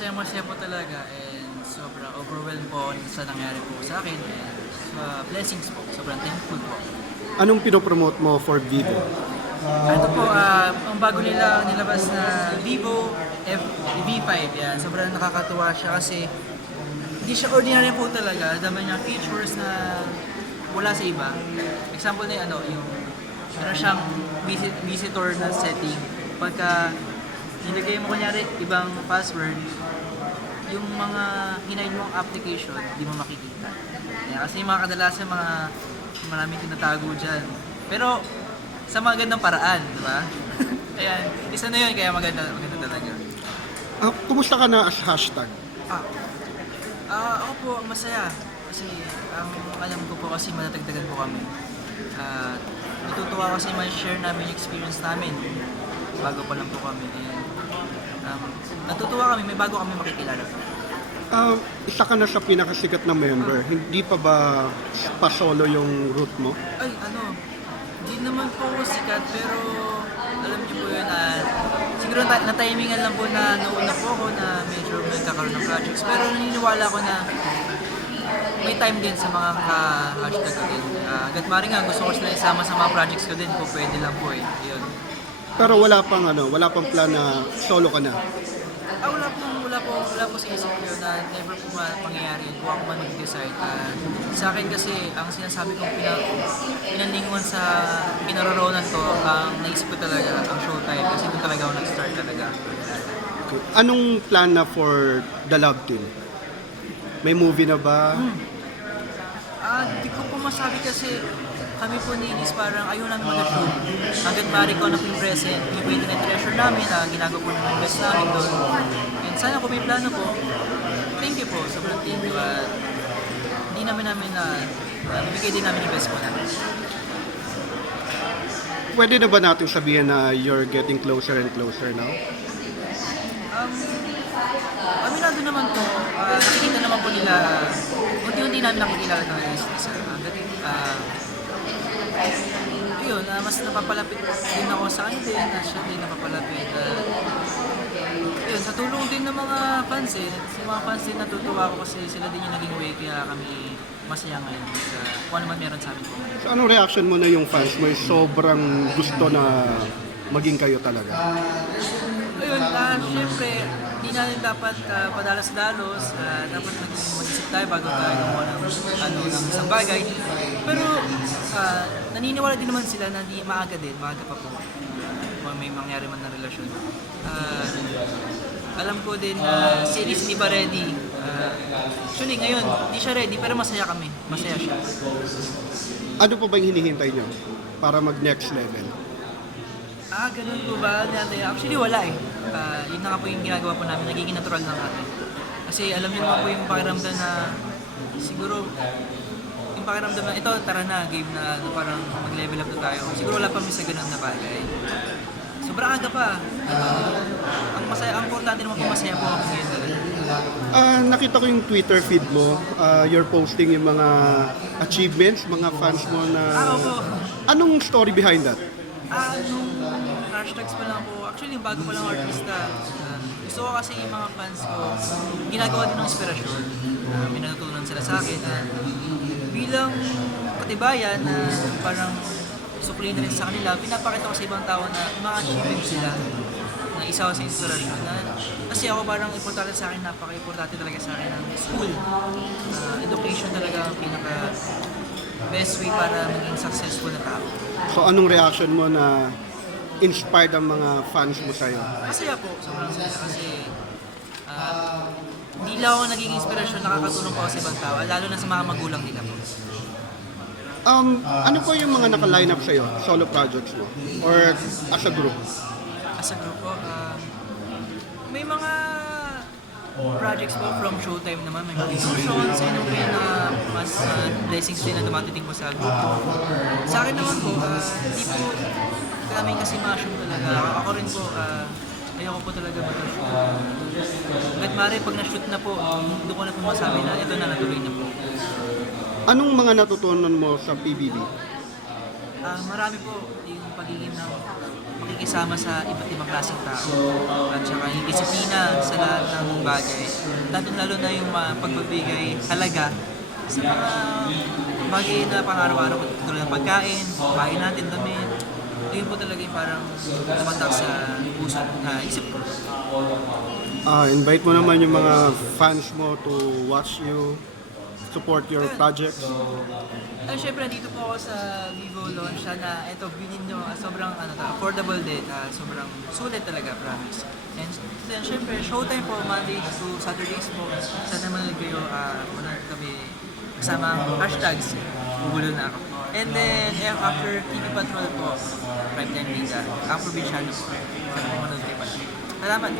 masaya-masaya po talaga and sobrang overwhelmed po sa nangyari po sa akin and blessings po. Sobrang thankful po. Anong pinopromote mo for Vivo? Ito po, ang bago nila nilabas na Vivo V5. Yan. Sobrang nakakatuwa siya kasi hindi siya ordinary po talaga. Dami niya features na wala sa iba. Example na yung meron siyang visitor na setting. Pagka nilagay mo kunyari ibang password, yung mga hinayin mong application, di mo makikita. Yan. Kasi yung mga kadalasan maraming tinatago dyan. Pero sa mga gandang paraan, di ba? Ayan, isa na yun, kaya maganda talaga. Kumusta ka na as hashtag? Ako po, masaya. Kasi ang alam ko po kasi matatagdagan po kami. Natutuwa kasi may share namin yung experience namin. Bago pa lang po kami. Natutuwa kami, may bago kami makikilala po. Isa ka na sa pinakasikat na member. Hindi pa ba pa-solo yung route mo? Ay, hindi naman po ako sikat, pero alam niyo po yun, siguro na-timingan lang po na nauna po ako na medyo may kakaroon ng projects. Pero naniniwala ko na may time din sa mga ka-hashtag ko din. Hanggat maaari nga, gusto ko sila isama sa mga projects ko din kung pwede lang po eh. Yun. Pero wala pang plan na solo ka na? Wala po sa isip ko yun na never po pangyayari yun kung ako man mag-decide. Sa akin kasi, ang sinasabi kong pinalingon sa kinaroroonan ko, ang naisip ko talaga, ang showtime, kasi doon talaga ako nag-start talaga. Okay. Anong plan na for the Love Team? May movie na ba? Di ko po masabi kasi kami po ni Inis parang ayaw namin mag-shoot. Hanggat maaari ko na po yung present, yung internet treasure namin, ginagawa po namin yung best namin doon. And sana kung may plano po, thank you po, sobrang thank you. Hindi namin bibigay din namin yung best po namin. Pwede na ba natin sabihin na you're getting closer and closer now? Aminado naman po, nakikita naman po nila, unti-unti namin nakikilala ng isa. Yun, mas napapalapit din ako sa kanya din, na siya din napapalapit. Yun, sa tulong din ng mga fans sa mga fans din natutuwa ako kasi sila din yung naging way kaya kami masaya ngayon sa kung ano man meron sa amin po. So anong reaction mo na yung fans mo? Sobrang gusto na maging kayo talaga? Ayun, syempre, hindi natin dapat padalos-dalos, dapat mag-isip tayo bago tayo gumawa ng isang bagay. Pero naniniwala din naman sila na maaga pa po, kung may mangyari man na relasyon. Alam ko din na si Elise hindi pa ready. Actually ngayon, hindi siya ready pero masaya kami, masaya siya. Ano pa ba yung hinihintay nyo para mag-next level? Ganun po ba? Actually wala eh. Yun na nga po yung ginagawa po namin, nagiging natural lang natin. Kasi alam niyo naman po yung pakiramdam na siguro yung pakiramdam na ito, tara na, game na parang mag-level up na tayo. Siguro wala pa sa ganun na bagay. Sobrang aga pa. Ang importante naman po masaya po ako ngayon talaga. Nakita ko yung Twitter feed mo, you're posting yung mga achievements, mga fans mo na... Opo. Anong story behind that? Nung hashtags pa lang po, actually yung bago pa lang artista, gusto ko kasi yung mga fans ko, ginagawa din ng inspirasyon. May natutunan sila sa akin na bilang katibayan na parang suklin na rin sa kanila, pinapakita ko sa ibang tao na yung mga achievements sila na isa ko sa inspirasyon. Kasi ako parang importante sa akin, napaka-importante talaga sa akin ng school. Education talaga ang pinaka best way para maging successful na tao. So anong reaction mo na inspired ang mga fans mo sa'yo? Masaya po, sobrang saya kasi hindi lang ako naging inspirasyon, nakakatulong po ako sa ibang tao, lalo na sa mga magulang nila po. Ano po yung mga naka-line up sa'yo, solo projects mo? Or as a group? As a group po, may mga projects po from Showtime naman, may mga institutions, and may na mas blessings din na dumatiting po sa grupo. Sa akin naman po, hindi po kami kasi ma-assume talaga. Ako rin po, ayoko po talaga mag-shoot. Hanggat maaari, pag na-shoot na po, doon ko na po masabi na ito na natuloy na po. Anong mga natutunan mo sa PBB? Marami po yung pagiging ng pakikisama sa iba't ibang klaseng tao at saka yung disiplina sa lahat ng bagay. Lalo na yung pagbibigay halaga sa mga bagay na pang-araw-araw tulad ng pagkain, bahay natin, damit. Yun po talaga yung parang tumatak sa puso na isip ko. Invite mo naman yung mga fans mo to watch you, support your projects. Syempre, dito po ako sa Vivo launch na ito, bilhin nyo, sobrang affordable din, sobrang sulit talaga, promise. And then, syempre, showtime po, Mondays to Saturdays po. Sana manood kayo, manood kami kasama ang hashtags, gugulo na ako. And then, after TV Patrol po, Prime Time Liga, ang probinsyano po. Sana manood kayo pa. Salamat!